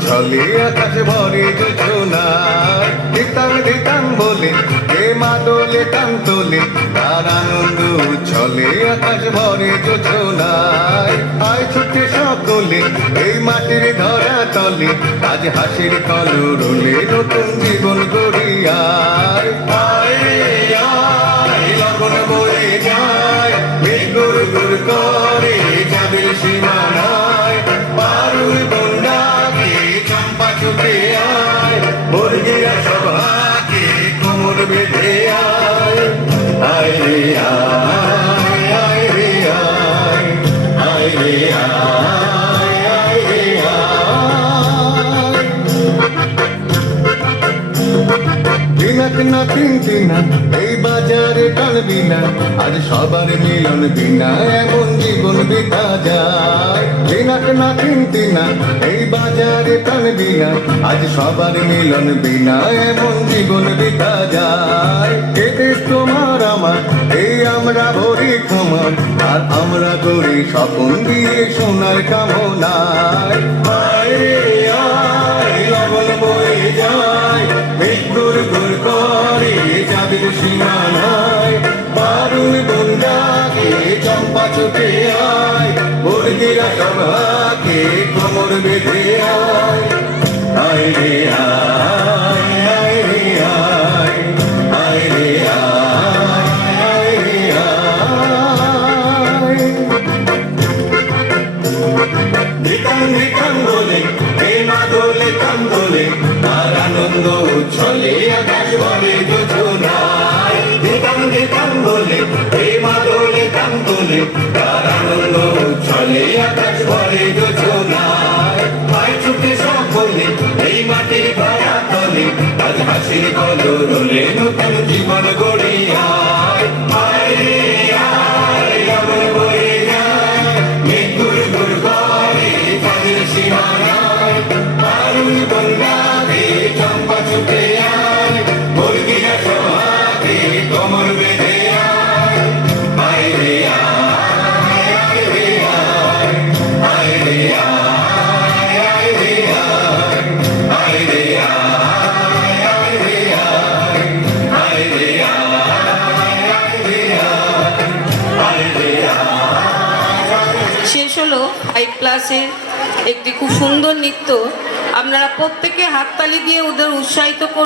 চলে আকাশ ভরে যোজনায় দিতাম দিতাম বলে এ মাদলে কান তোলে তার আনন্দ চলে আকাশ ভরে যোজনায় আয় ছুটে সকলে, এই মাটির ধরা তলে, আজ হাসির কলরলে নতুন জীবন গড়িয়ায় দিনাক না তিন এই বাজারে টানবি না। আজ সবার মিলন বিনা, এমন জীবন বিতা যায়। দিনাক না তিন দিনা এই বাজারে টানবি না। আজ সবার মিলন বিনা, এমন জীবন বিতা যায়। এ তোমার আমার এই আমরা ভরি ক্ষমার আর আমরা করি স্বপন দিয়ে সোনার কামনায়। ছুটে আয় মুরগিরা সভাকে কোমর বেঁধে আয় আয় রে আয় আয় আনন্দ উচ্ছলে আকাশ বলে উচ্ছলে আকাশ বলে যোজনায়। পায় ছুটে সকলে এই মাটির ভাড়া তলে আজ হাসির কলরলে জীবন গড়িয়ায়। হলো ফাইভ ক্লাসের একটি খুব সুন্দর নৃত্য। আপনারা প্রত্যেকে হাততালি দিয়ে ওদের উৎসাহিত করুন।